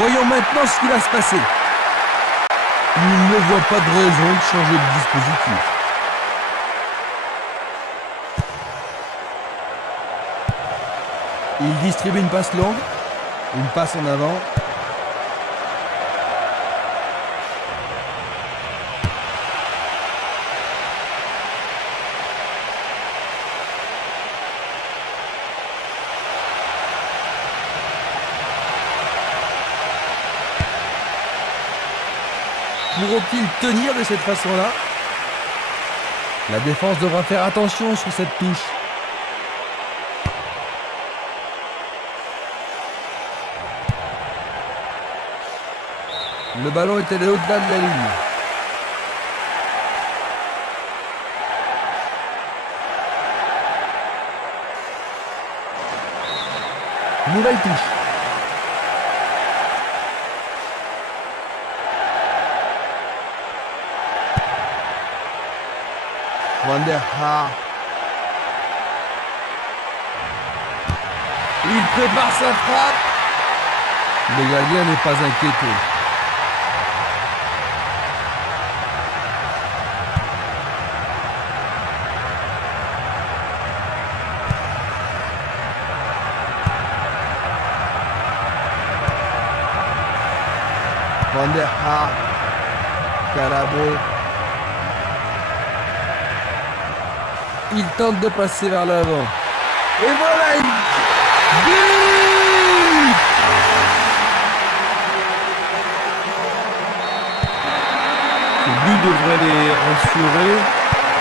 Voyons maintenant ce qui va se passer. Il ne voit pas de raison de changer de dispositif. Il distribue une passe longue, une passe en avant. Pourront-ils tenir de cette façon-là? La défense devra faire attention sur cette touche. Le ballon est allé au-delà de la ligne. Nouvelle touche. Van der Haar. Il prépare sa frappe. Le gardien n'est pas inquiété. Van der Haar. Carabo. Il tente de passer vers l'avant. Et voilà une but! Ce but devrait les rassurer.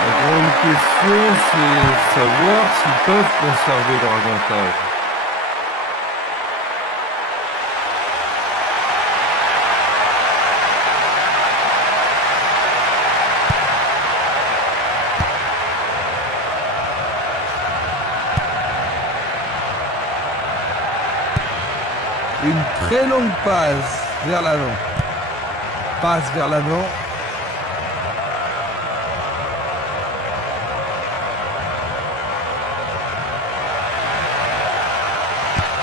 La grande question, c'est savoir s'ils peuvent conserver leur avantage. Une très longue passe vers l'avant. Passe vers l'avant.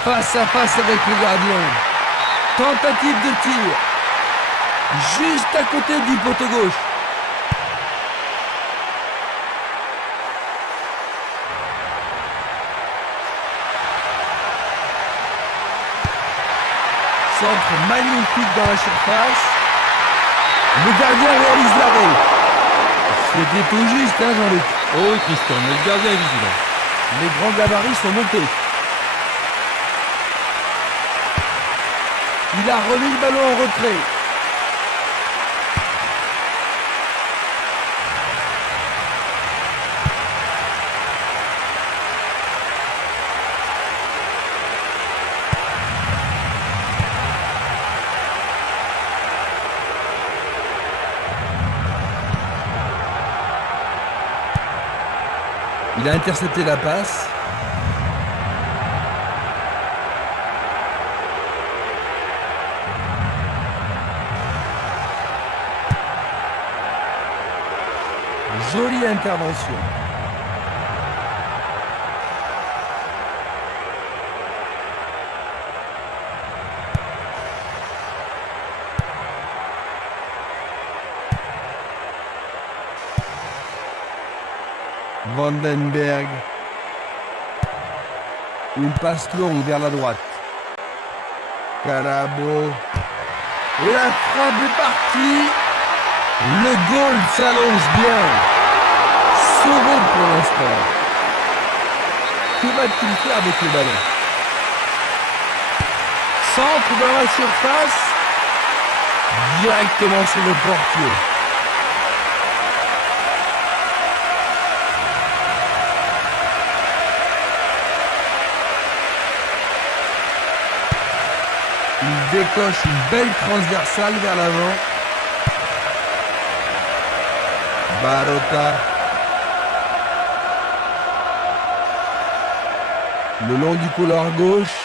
Face à face avec le gardien. Tentative de tir. Juste à côté du poteau gauche. Centre magnifique dans la surface. Le gardien réalise l'arrêt. C'était tout juste, hein, Jean-Luc? Oh oui, Christian, mais le gardien est vigilant. Les grands gabarits sont montés. Il a remis le ballon en retrait. Il a intercepté la passe. Jolie intervention. Vandenberg. Une passe longue vers la droite. Carabo. Et la frappe est partie. Le goal s'allonge bien. Sauvé pour l'instant. Que va-t-il faire avec le ballon? Centre dans la surface. Directement sur le portier. Il décoche une belle transversale vers l'avant. Barota. Le long du couloir gauche.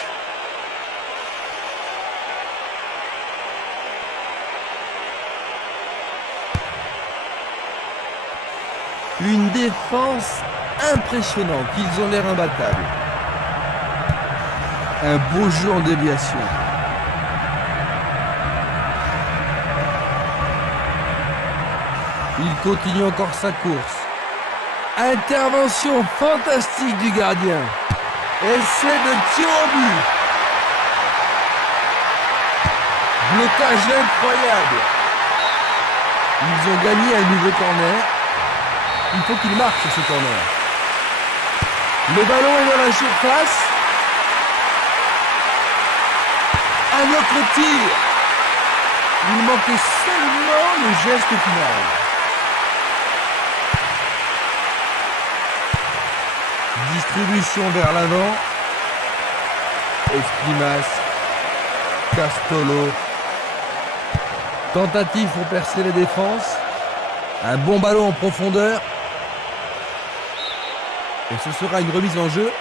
Une défense impressionnante. Ils ont l'air imbattables. Un beau jeu en déviation. Il continue encore sa course. Intervention fantastique du gardien. Essai de tir au but. Blocage incroyable. Ils ont gagné un nouveau corner. Il faut qu'ils marquent sur ce corner. Le ballon est dans la surface. Un autre tir. Il manquait seulement le geste final. Distribution vers l'avant. Esquimas. Castolo. Tentative pour percer les défenses. Un bon ballon en profondeur. Et ce sera une remise en jeu.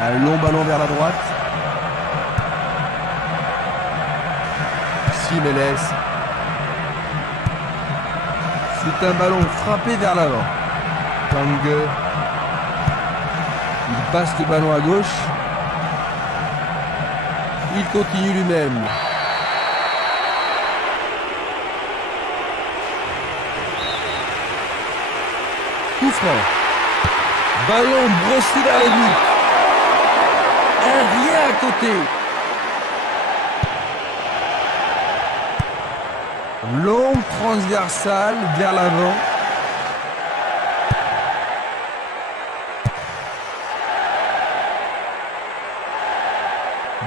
Un long ballon vers la droite. Simeles. C'est un ballon frappé vers l'avant. Tangue. Il passe le ballon à gauche. Il continue lui-même. Coup franc. Ballon brossé vers le but. Un rien à côté. Longue transversale vers l'avant.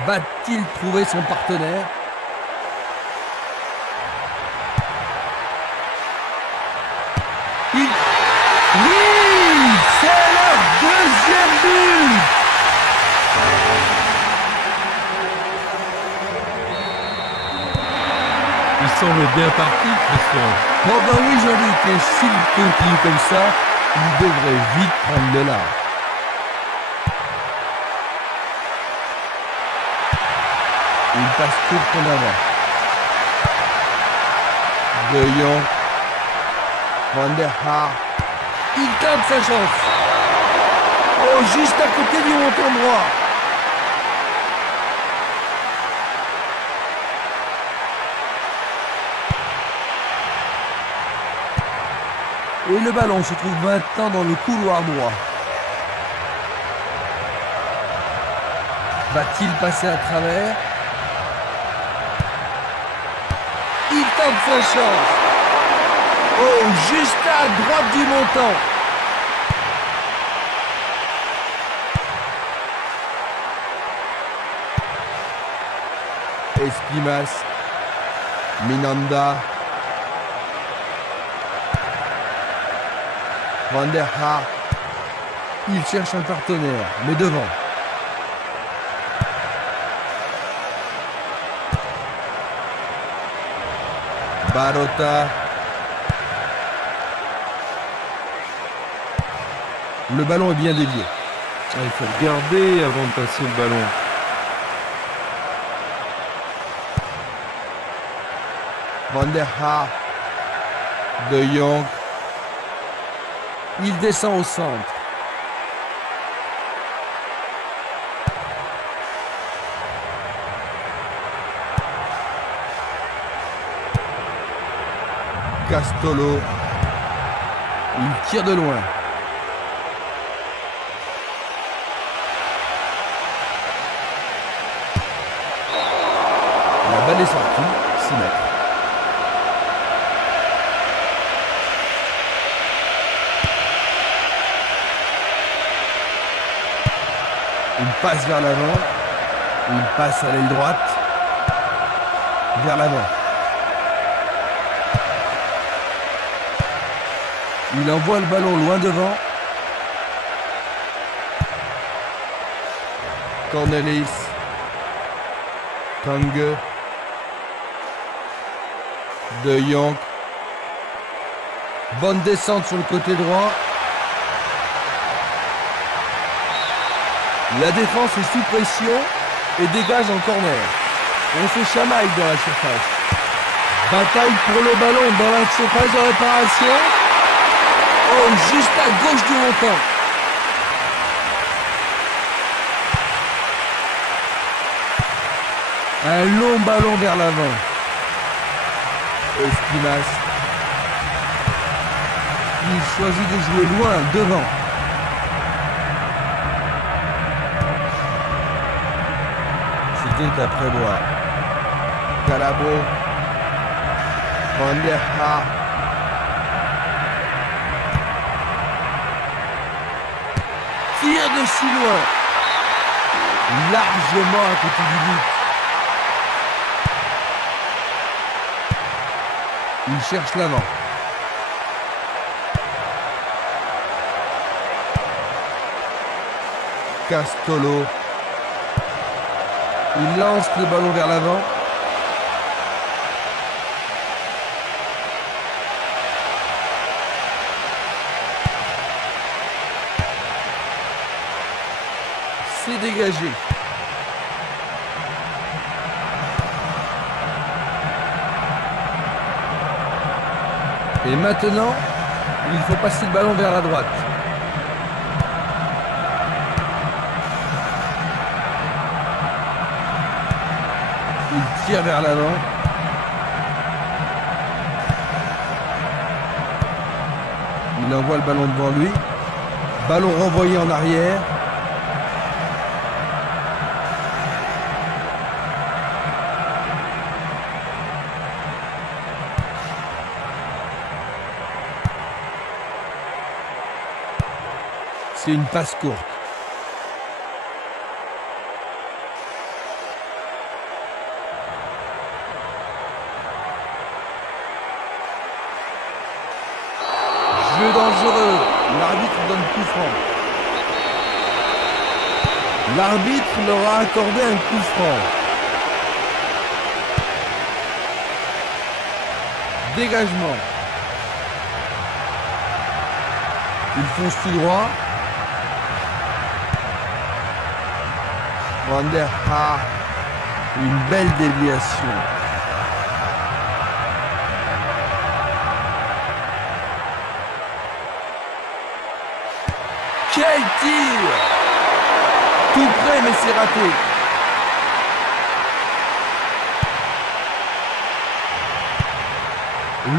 Va-t-il trouver son partenaire? Oui, c'est le deuxième but. Il semble bien parti, Christian. Bon ben oui, j'en doute. Et s'il continue comme ça, il devrait vite prendre le large. Il passe court en avant. De Jong. Van der Haar. Il tente sa chance. Oh, juste à côté du montant droit. Et le ballon se trouve maintenant dans le couloir droit. Va-t-il passer à travers? Il tente sa chance. Oh, juste à droite du montant. Esquimas. Minanda. Van der Haar. Il cherche un partenaire, mais devant. Barota. Le ballon est bien dévié. Il faut regarder avant de passer le ballon. Van der Haar. De Jong. Il descend au centre. Castolo. Il tire de loin. La balle est sortie, 6 mètres. Il passe vers l'avant. Il passe à l'aile droite. Vers l'avant. Il envoie le ballon loin devant. Cornelis. Tangue. De Jong. Bonne descente sur le côté droit. La défense est sous pression et dégage en corner. On se chamaille dans la surface. Bataille pour le ballon dans la surface de réparation. Oh, juste à gauche du montant. Un long ballon vers l'avant. Espinas. Il choisit de jouer loin, devant. C'était à prévoir. Calabro. Van der Haar. Tire de si loin. Largement à côté du but. Il cherche l'avant. Castolo. Il lance le ballon vers l'avant. C'est dégagé. Et maintenant, il faut passer le ballon vers la droite. Il tire vers l'avant. Il envoie le ballon devant lui. Ballon renvoyé en arrière. C'est une passe courte. Jeu dangereux. L'arbitre donne coup franc. L'arbitre leur a accordé un coup franc. Dégagement. Il fonce tout droit. Van der Haar, une belle déviation. Quel tir! Tout près mais c'est raté.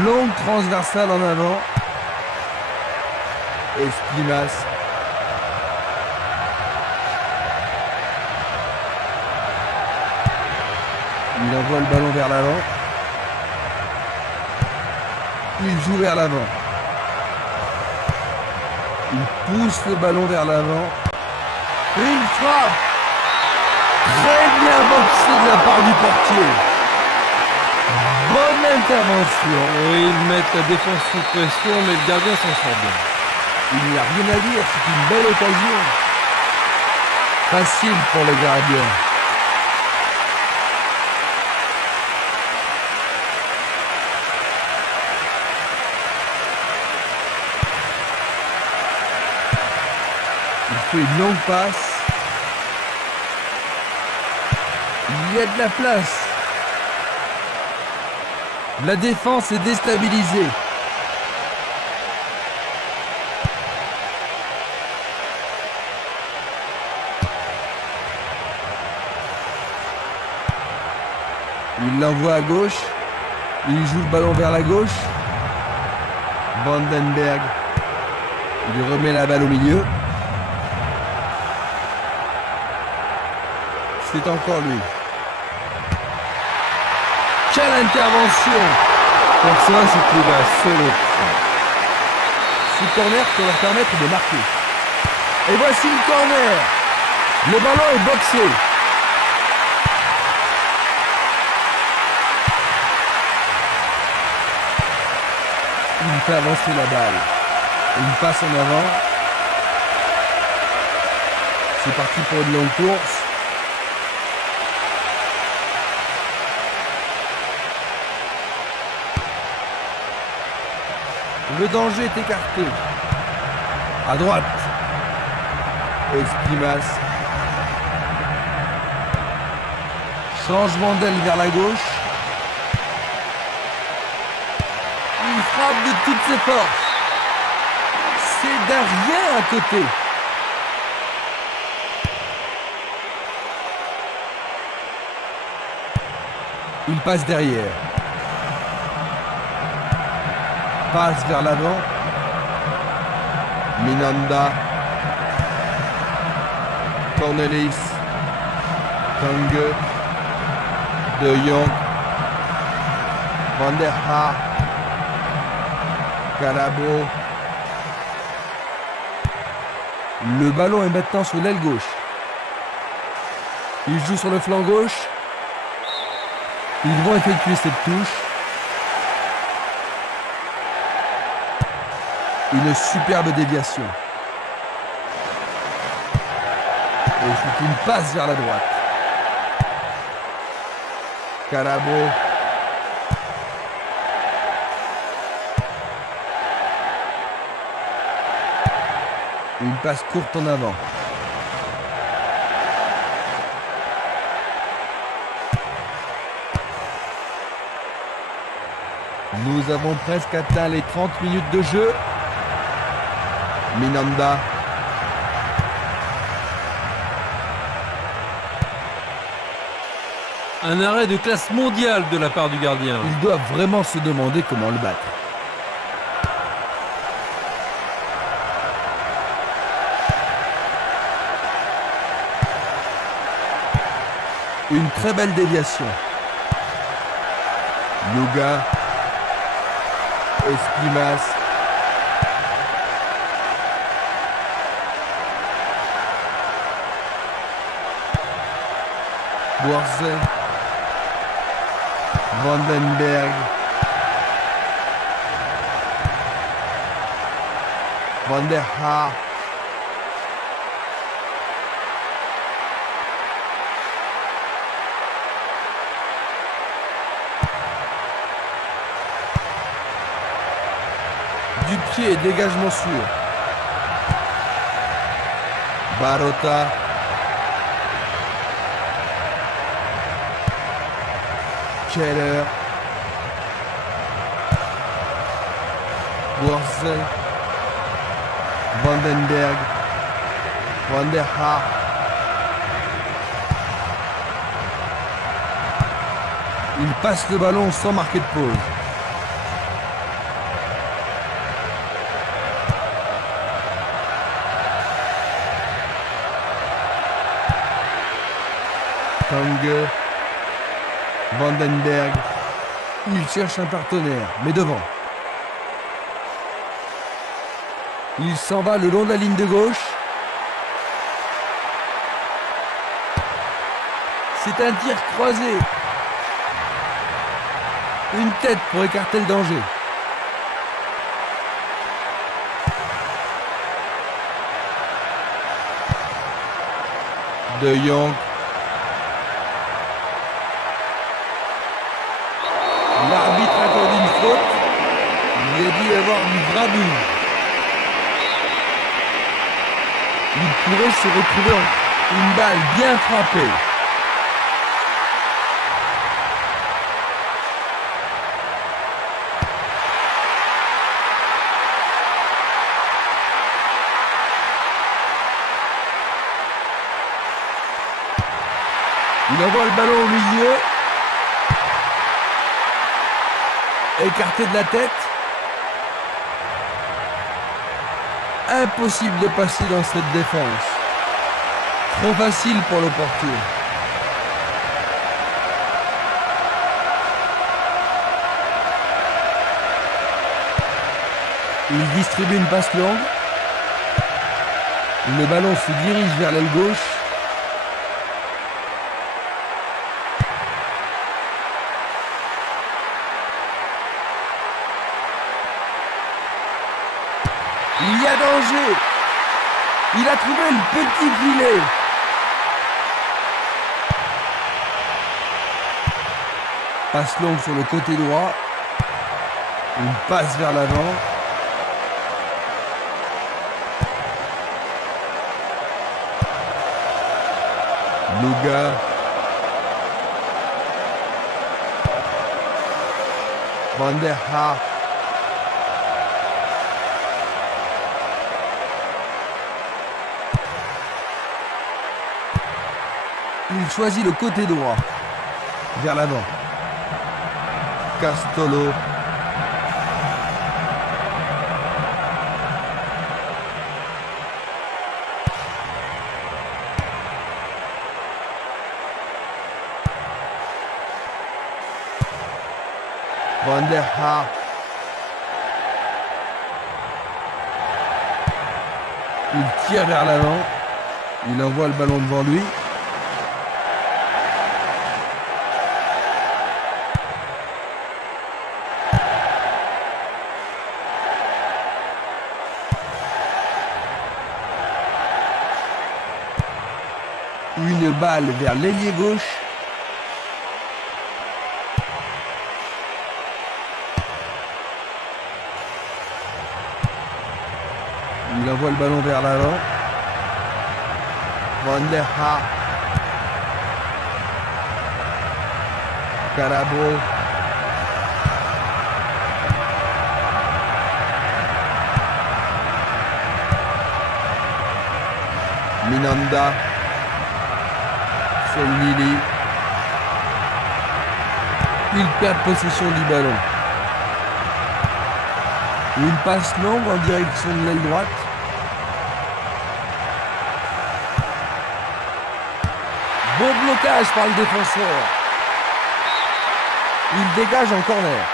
Longue transversale en avant. Espinas. Il envoie le ballon vers l'avant. Il joue vers l'avant. Il pousse le ballon vers l'avant. Et il frappe. Très bien boxé de la part du portier. Bonne intervention. Oui, ils mettent la défense sous pression, mais le gardien s'en sort bien. Il n'y a rien à dire, c'est une belle occasion. Facile pour le gardien. Il fait une longue passe. Il y a de la place. La défense est déstabilisée. Il l'envoie à gauche. Il joue le ballon vers la gauche. Vandenberg. Il lui remet la balle au milieu. C'est encore lui. Quelle intervention! Pour ça, c'était la seule option. Ce corner peut leur permettre de marquer. Et voici le corner. Le ballon est boxé. Il fait avancer la balle. Une passe en avant. C'est parti pour une longue course. Le danger est écarté. À droite. Espinas. Changement d'aile vers la gauche. Il frappe de toutes ses forces. C'est derrière à côté. Il passe derrière. Passe vers l'avant. Minanda. Cornelis. Tange. De Jong. Van der Haar. Calabro. Le ballon est maintenant sur l'aile gauche. Il joue sur le flanc gauche. Ils vont effectuer cette touche. Une superbe déviation. Et c'est une passe vers la droite. Calabro. Une passe courte en avant. Nous avons presque atteint les 30 minutes de jeu. Minanda. Un arrêt de classe mondiale de la part du gardien. Ils doivent vraiment se demander comment le battre. Une très belle déviation. Luga. Esquimas. Boarze. Vandenberg. Van der Haar. Du pied et dégagement sûr. Barota. Keller. Boarze. Vandenberg. Van der Haar. Il passe le ballon sans marquer de pause. Tange. Vandenberg. Il cherche un partenaire, mais devant. Il s'en va le long de la ligne de gauche. C'est un tir croisé. Une tête pour écarter le danger. De Jong. L'arbitre accorde une faute. Il a dû y avoir une bravoure. Il pourrait se retrouver une balle bien frappée. Il envoie le ballon au milieu. Écarté de la tête. Impossible de passer dans cette défense. Trop facile pour le portier. Il distribue une passe longue. Le ballon se dirige vers l'aile gauche. Il y a danger. Il a trouvé le petit filet. Passe longue sur le côté droit. Une passe vers l'avant. Luga. Van der Haar. Il choisit le côté droit, vers l'avant. Castolo. Van der Haar. Il tire vers l'avant. Il envoie le ballon devant lui. Une balle vers l'ailier gauche. Il envoie le ballon vers l'avant. Van der Haar. Calabro. Minanda. Lili. Il perd possession du ballon. Une passe longue en direction de l'aile droite. Beau blocage par le défenseur. Il dégage en corner.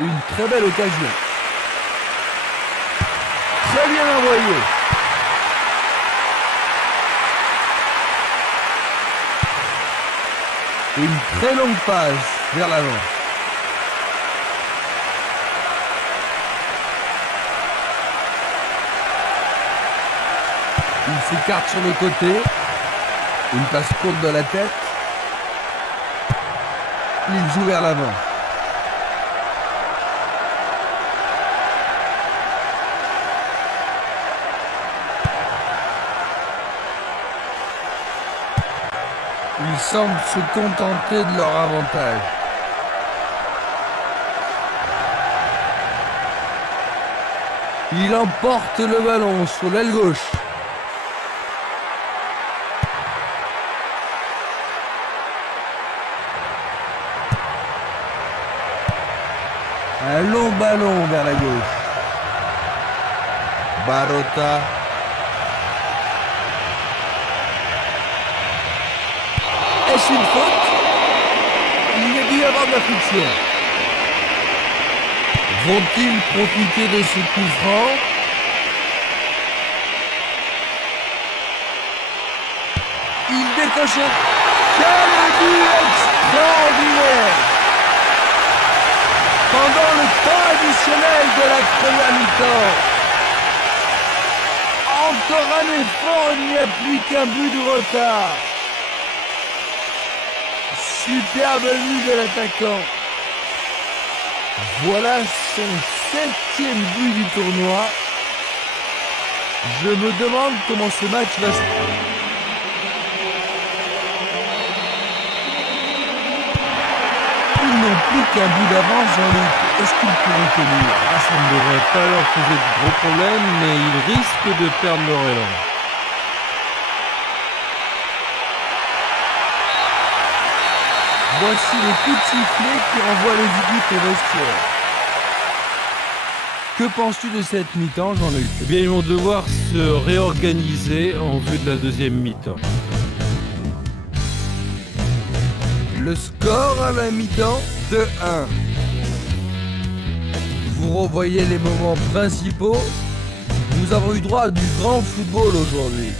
Une très belle occasion. Très bien envoyé. Une très longue passe vers l'avant. Il s'écarte sur le côté. Une passe courte de la tête. Il joue vers l'avant. Ils semblent se contenter de leur avantage. Il emporte le ballon sur l'aile gauche. Un long ballon vers la gauche. Barota. Est-ce une faute? Il y a dû y avoir de la friction. Vont-ils profiter de ce coup franc? Il décoche. Quel but extraordinaire! Pendant le temps additionnel de la première mi-temps, encore un effort, il n'y a plus qu'un but de retard. Superbe vue de l'attaquant. Voilà son 7e but du tournoi. Je me demande comment ce match va se... Ils n'ont plus qu'un but d'avance, Jean-Luc. Est-ce qu'ils pourront tenir? Ça ne devrait pas leur poser de gros problèmes, mais ils risquent de perdre leur élan. Voici le coup de sifflet qui renvoie les équipes au vestiaire. Que penses-tu de cette mi-temps, Jean-Luc? Eh bien, ils vont devoir se réorganiser en vue de la deuxième mi-temps. Le score à la mi-temps, 2-1. Vous revoyez les moments principaux. Nous avons eu droit à du grand football aujourd'hui.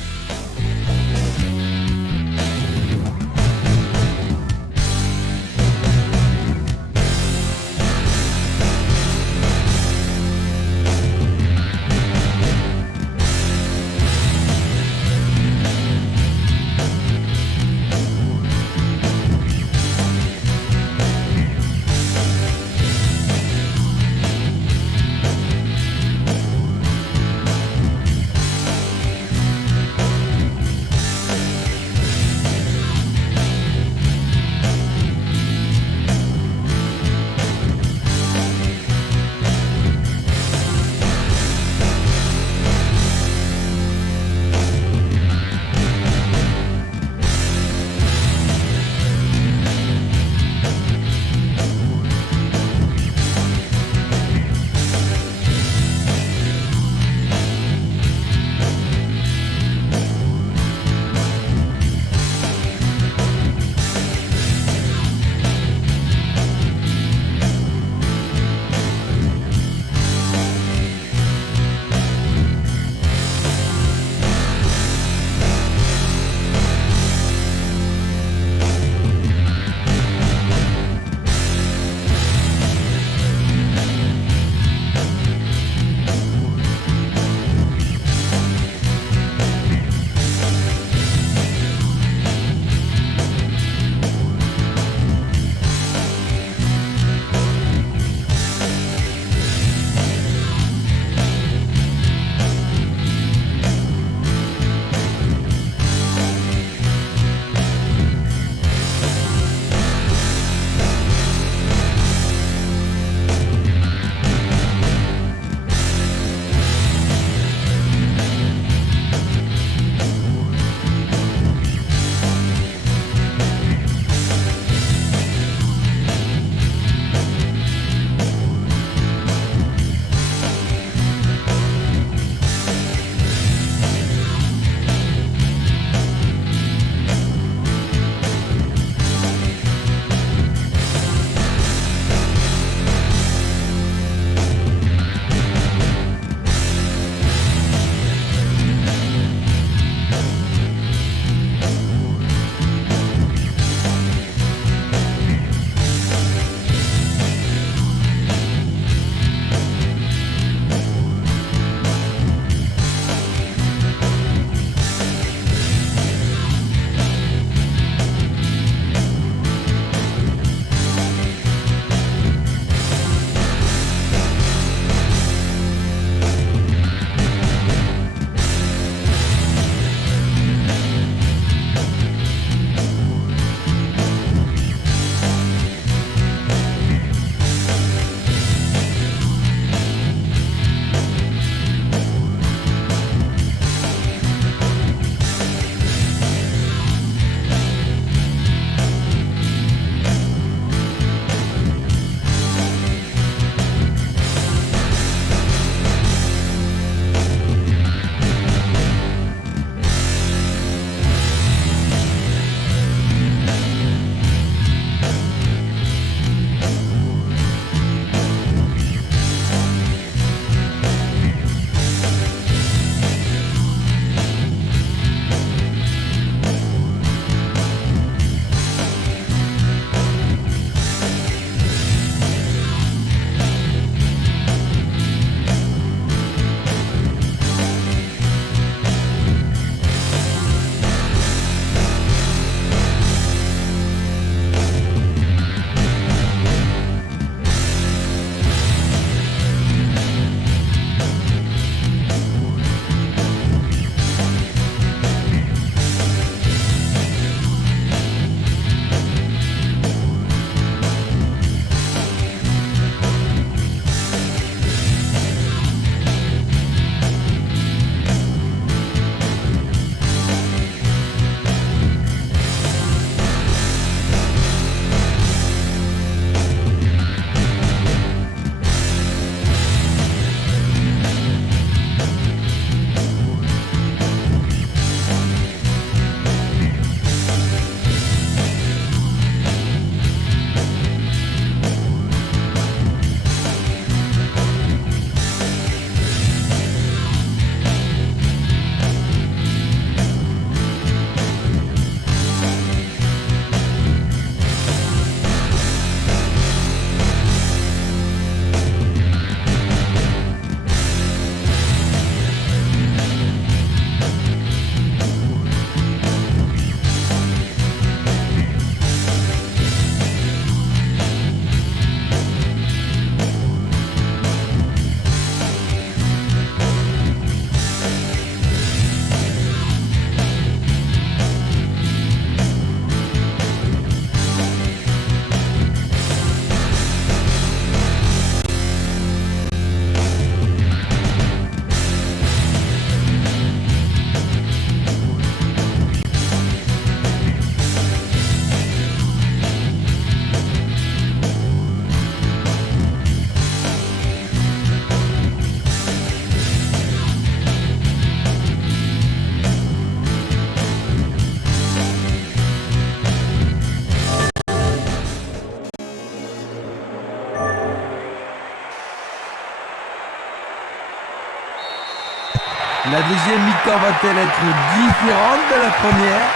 La deuxième mi-temps va-t-elle être différente de la première?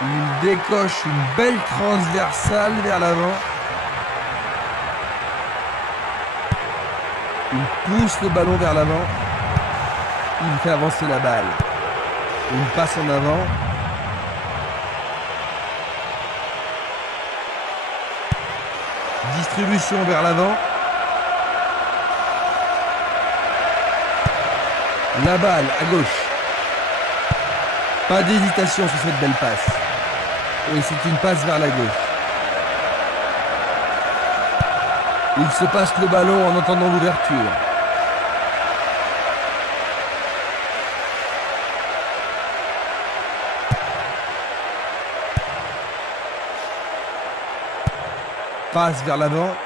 Il décoche une belle transversale vers l'avant. Il pousse le ballon vers l'avant. Il fait avancer la balle. Une passe en avant. Distribution vers l'avant. La balle à gauche. Pas d'hésitation sur cette belle passe. Et c'est une passe vers la gauche. Il se passe le ballon en entendant l'ouverture. Passe vers l'avant.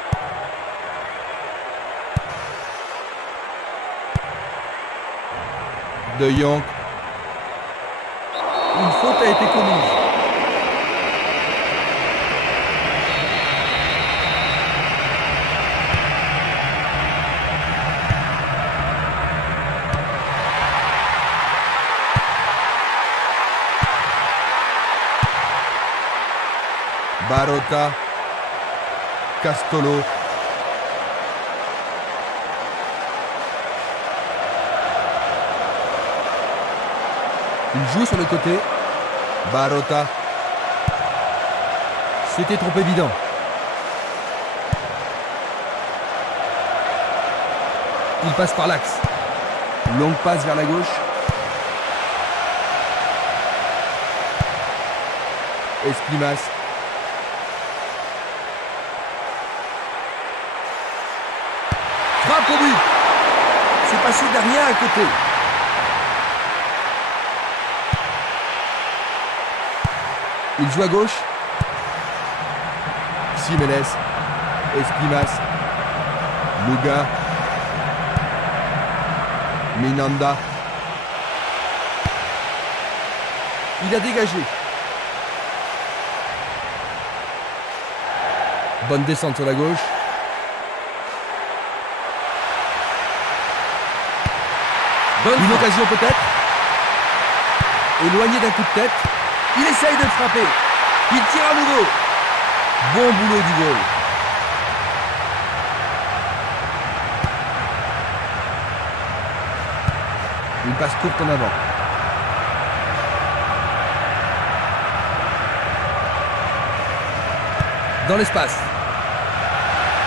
De Jong. Une faute a été commise. Barota. Castolo. Il joue sur le côté. Barota. C'était trop évident. Il passe par l'axe. Longue passe vers la gauche. Escrimas. Frappe au but. C'est passé derrière à côté. Il joue à gauche. Jiménez. Escrimas. Luga. Minanda. Il a dégagé. Bonne descente sur la gauche. Une occasion peut-être. Éloigné d'un coup de tête. Il essaye de frapper. Il tire à nouveau. Bon boulot du goal. Une passe courte en avant. Dans l'espace.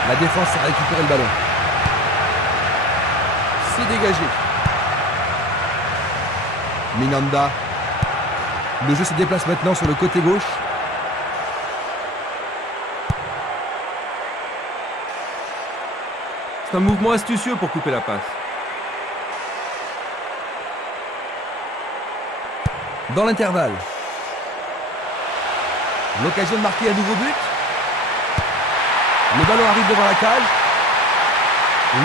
La défense a récupéré le ballon. C'est dégagé. Minanda. Le jeu se déplace maintenant sur le côté gauche. C'est un mouvement astucieux pour couper la passe. Dans l'intervalle. L'occasion de marquer un nouveau but. Le ballon arrive devant la cage.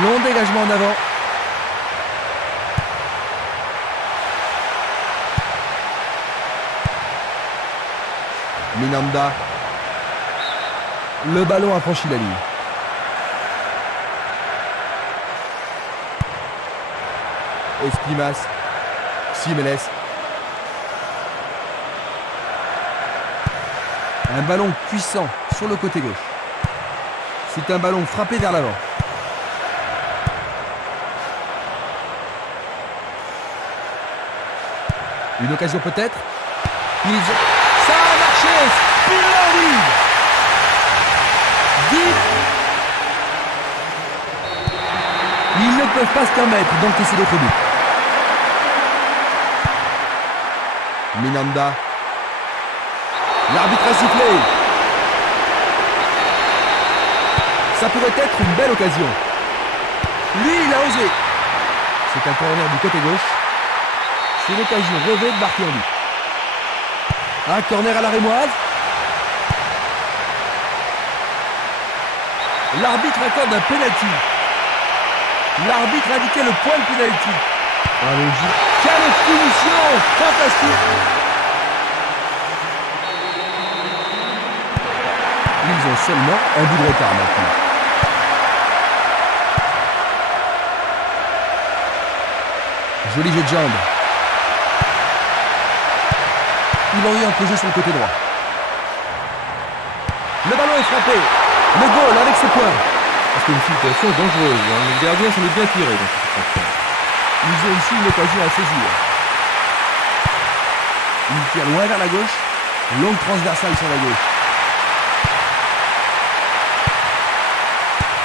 Long dégagement en avant. Minanda. Le ballon a franchi la ligne. Escrimas. Jiménez. Un ballon puissant sur le côté gauche. C'est un ballon frappé vers l'avant. Une occasion peut-être. Ça a marché. Spinelli. Ils ne peuvent pas se permettre d'encaisser d'autres buts. Minanda. L'arbitre a sifflé. Ça pourrait être une belle occasion. Lui, il a osé. C'est un corner du côté gauche. C'est l'occasion rêvée de marquer en but. Un corner à la rémoise. L'arbitre accorde un penalty. L'arbitre a indiqué le point de penalty. Quelle punition fantastique. Ils ont ont seulement un but de retard maintenant. Joli jeu de jambe. Il oriente le jeu sur le côté droit. Le ballon est frappé. Le goal avec ce point. C'est une situation dangereuse. Hein. Le gardien s'en est bien tiré dans cette situation. Ils ont ici une occasion à saisir. Il tire loin vers la gauche. Longue transversale sur la gauche.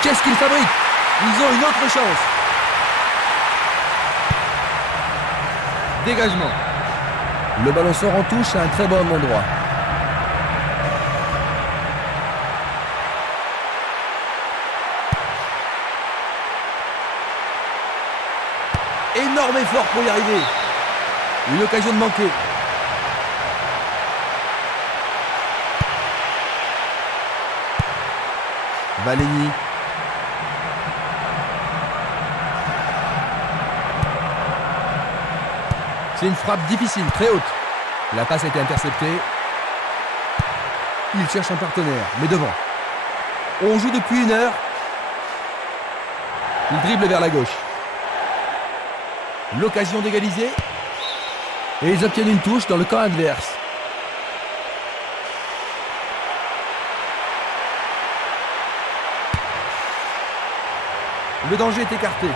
Qu'est-ce qu'ils fabriquent? Ils ont une autre chance. Dégagement. Le ballon sort en touche à un très bon endroit. Énorme effort pour y arriver. Une occasion de manquer. Valény. C'est une frappe difficile, très haute. La passe a été interceptée. Il cherche un partenaire, mais devant. On joue depuis 1 heure. Il dribble vers la gauche. L'occasion d'égaliser. Et ils obtiennent une touche dans le camp adverse. Le danger est écarté.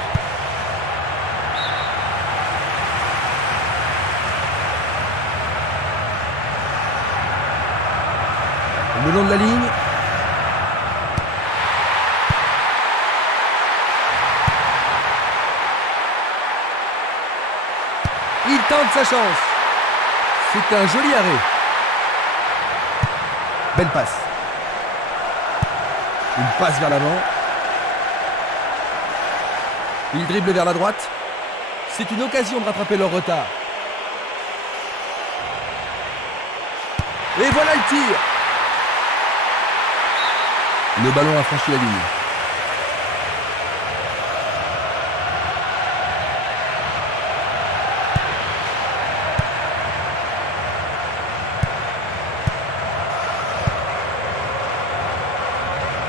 Le long de la ligne. Il tente sa chance. C'est un joli arrêt. Belle passe. Une passe vers l'avant. Il dribble vers la droite. C'est une occasion de rattraper leur retard. Et voilà le tir. Le ballon a franchi la ligne.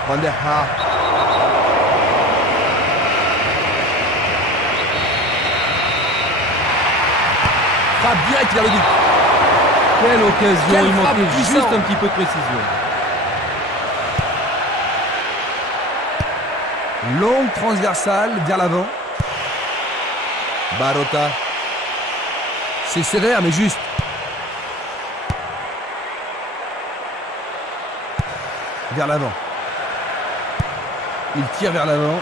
Van der Haar. Frappe direct vers le but. Quelle occasion, Quelle il frappe manquait puissante. juste un petit peu de précision. Longue transversale vers l'avant. Barota. C'est sévère mais juste. Vers l'avant. Il tire vers l'avant.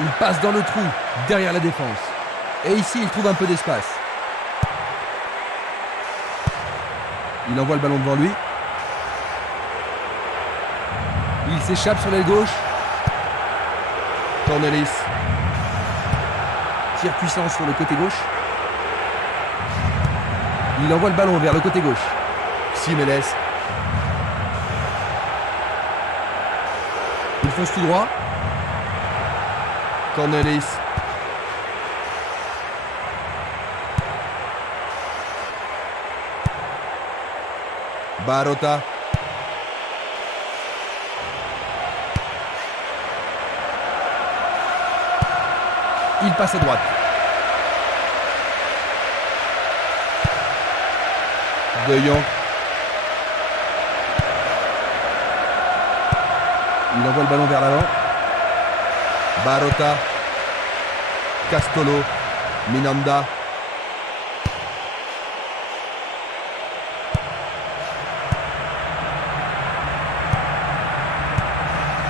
Il passe dans le trou, derrière la défense. Et ici, il trouve un peu d'espace. Il envoie le ballon devant lui. Il s'échappe sur l'aile gauche. Cornelis. Tir puissant sur le côté gauche. Il envoie le ballon vers le côté gauche. Simeles. Il fonce tout droit. Cornelis. Barota. Il passe à droite. De Jong. Il envoie le ballon vers l'avant. Barota. Castolo. Minanda.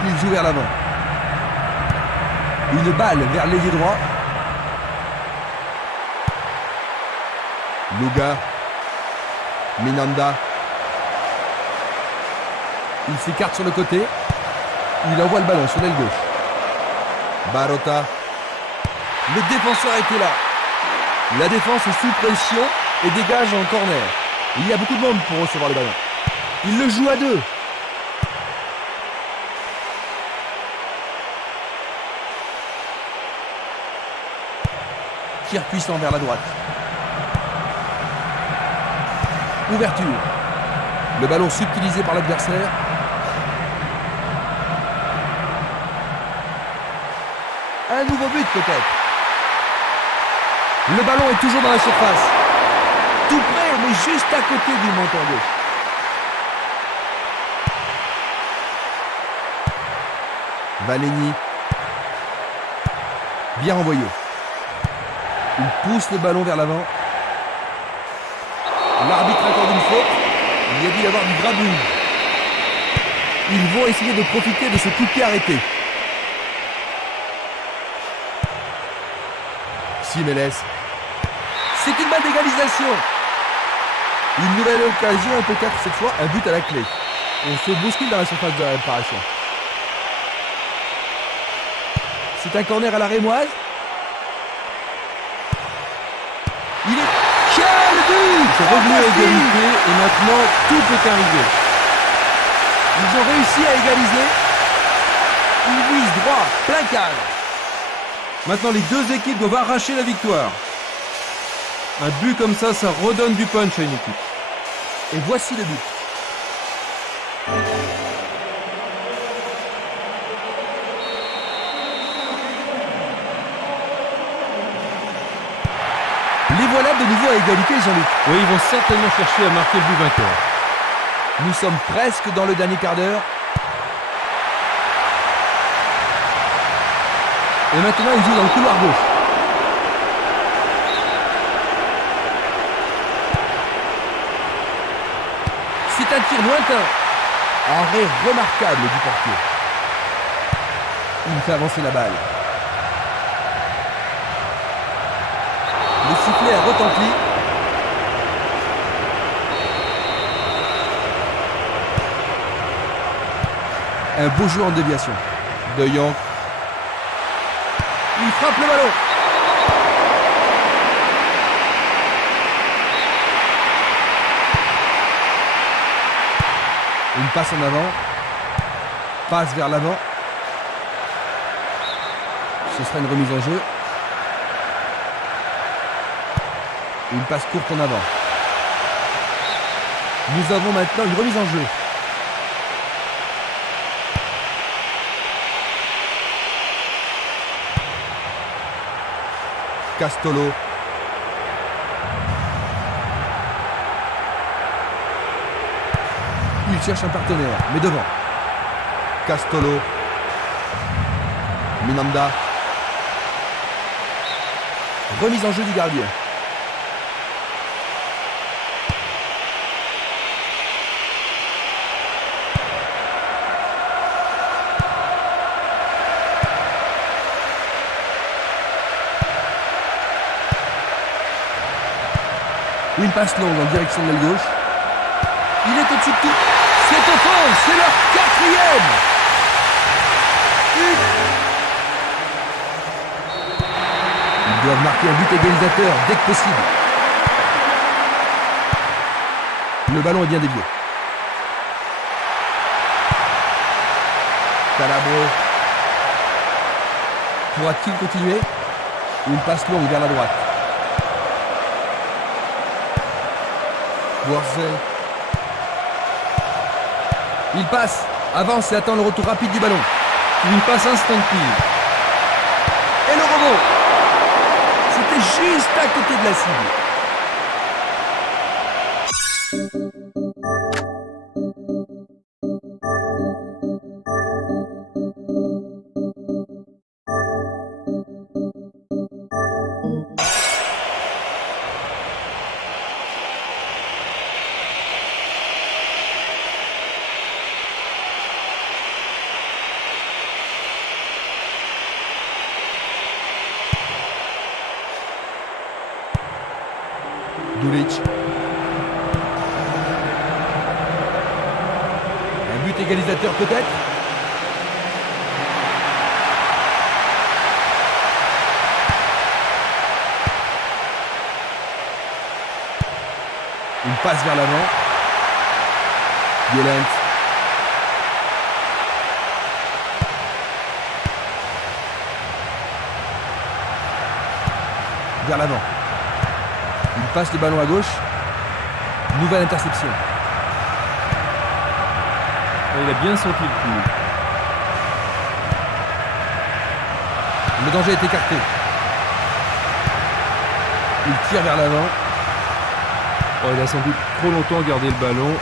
Il joue vers l'avant. Une balle vers l'ailier droit. Luga. Minanda. Il s'écarte sur le côté. Il envoie le ballon sur l'aile gauche. Barota. Le défenseur était là. La défense est sous pression et dégage en corner. Il y a beaucoup de monde pour recevoir le ballon. Il le joue à 2. Tir puissant vers la droite. Ouverture. Le ballon subtilisé par l'adversaire. Un nouveau but peut-être. Le ballon est toujours dans la surface. Tout près, mais juste à côté du montant gauche. Valény. Bien envoyé. Il pousse le ballon vers l'avant. L'arbitre accorde une faute. Il y a dû y avoir du grabouille. Ils vont essayer de profiter de ce coup de pied arrêté. Simeles. C'est une balle d'égalisation. Une nouvelle occasion, peut-être cette fois un but à la clé. On se bouscule dans la surface de réparation. C'est un corner à la rémoise. Il est... Quel but! C'est revenu à égalité et maintenant tout peut arriver. Ils ont réussi à égaliser. Ils visent droit, plein cadre. Maintenant les deux équipes doivent arracher la victoire. Un but comme ça redonne du punch à une équipe. Et voici le but. Les voilà de nouveau à égalité, Jean-Luc. Oui, ils vont certainement chercher à marquer le but vainqueur. Nous sommes presque dans le dernier quart d'heure. Et maintenant, ils jouent dans le couloir gauche. C'est un tir lointain. Arrêt remarquable du portier. Il fait avancer la balle. Le sifflet a retenti. Un beau jeu en déviation. De Jong. Il frappe le ballon. Une passe en avant. Passe vers l'avant. Ce sera une remise en jeu. Une passe courte en avant. Nous avons maintenant une remise en jeu. Castolo. Il cherche un partenaire, mais devant. Castolo. Minanda. Remise en jeu du gardien. Une passe longue en direction de l'aile gauche. Il est au-dessus de tout. C'est au fond, c'est leur quatrième. Ils doivent marquer un but égalisateur dès que possible. Le ballon est bien dévié. Calabro. Pourra-t-il continuer? Une passe longue vers la droite. Boisset. Il passe, avance et attend le retour rapide du ballon. Une passe instinctive. Et le rebond. C'était juste à côté de la cible. Dulic. Un but égalisateur peut-être. Une passe vers l'avant. Violent. Vers l'avant. Il passe le ballon à gauche. Nouvelle interception. Il a bien senti le coup. Le danger est écarté. Il tire vers l'avant. Oh, il a sans doute trop longtemps gardé le ballon.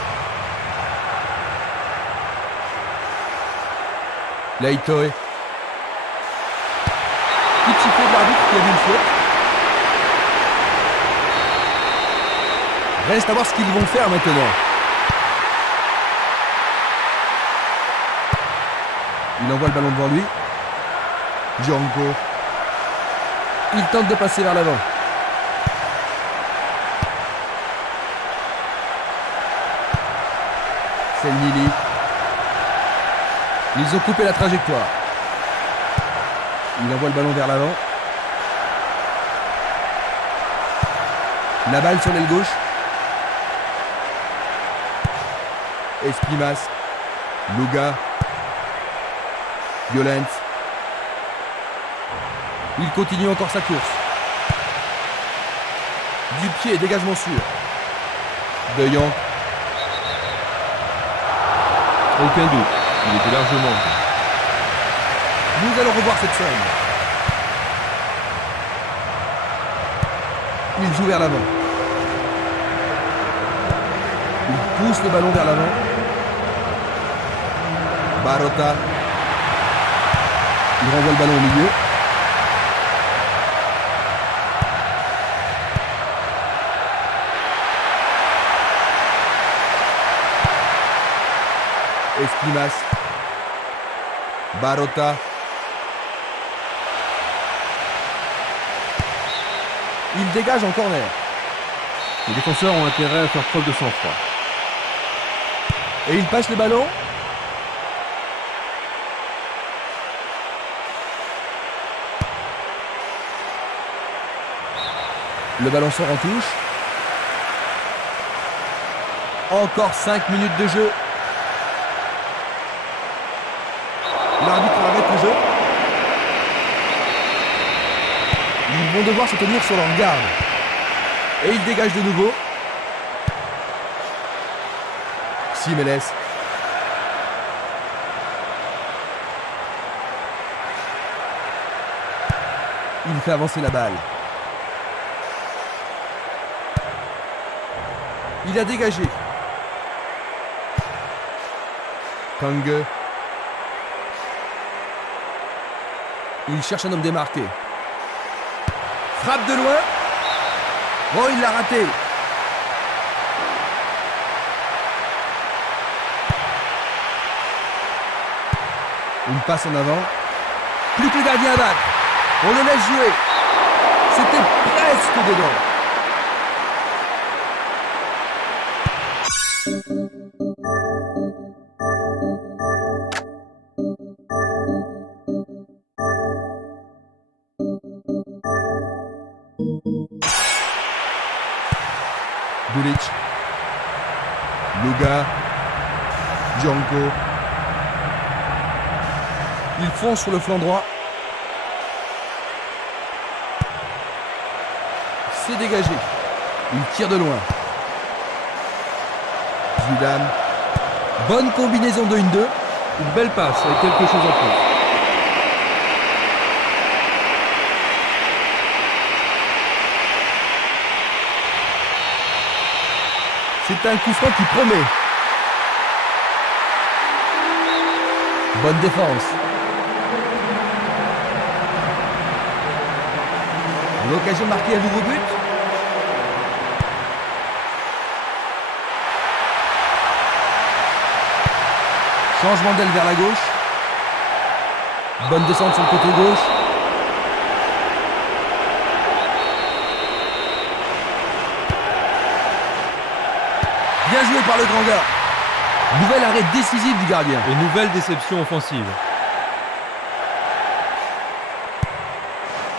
Laitoe. Petit sifflet de l'arbitre qui a vu une faute. Reste à voir ce qu'ils vont faire maintenant. Il envoie le ballon devant lui. Django. Il tente de passer vers l'avant. C'est Nili. Ils ont coupé la trajectoire. Il envoie le ballon vers l'avant. La balle sur l'aile gauche. Esprimas. Luga. Violent. Il continue encore sa course. Du pied, dégagement sûr. De Jong. Aucun doute, il était largement. Nous allons revoir cette scène. Il joue vers l'avant. Il pousse le ballon vers l'avant. Barota. Il renvoie le ballon au milieu. Esprimas. Barota. Il dégage en corner. Les défenseurs ont intérêt à faire preuve de sang-froid. Et il passe le ballon. Le ballon sort en touche. Encore 5 minutes de jeu. L'arbitre arrête le jeu. Ils vont devoir se tenir sur leur garde. Et ils dégagent de nouveau. Simeles. Il fait avancer la balle. Il a dégagé. Kange. Il cherche un homme démarqué. Frappe de loin. Oh, il l'a raté. Une passe en avant. Plus que le gardien à battre. On le laisse jouer. C'était presque dedans. Dulic. Luga. Django. Il fonce sur le flanc droit. C'est dégagé. Il tire de loin. Zidane. Bonne combinaison de 1-2. Une belle passe avec quelque chose en plus. C'est un coup franc qui promet. Bonne défense. L'occasion de marquer un nouveau but. Changement d'aile vers la gauche. Bonne descente sur le côté gauche. Bien joué par le grand gars. Nouvel arrêt décisif du gardien. Et nouvelle déception offensive.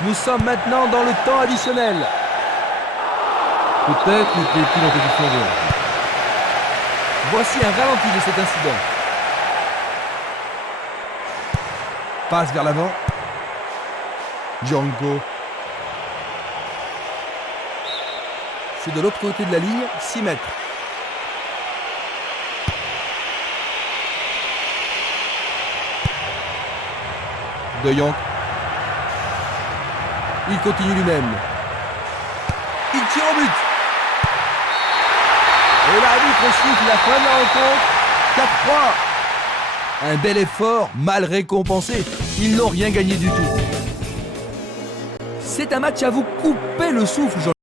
Nous sommes maintenant dans le temps additionnel. Peut-être n'était-il en position de... Voici un ralenti de cet incident. Passe vers l'avant. Django. C'est de l'autre côté de la ligne, 6 mètres. De Jong. Il continue lui-même. Il tire au but. Et l'arbitre siffle la fin de la rencontre. 4-3. Un bel effort, mal récompensé. Ils n'ont rien gagné du tout. C'est un match à vous couper le souffle, Jean.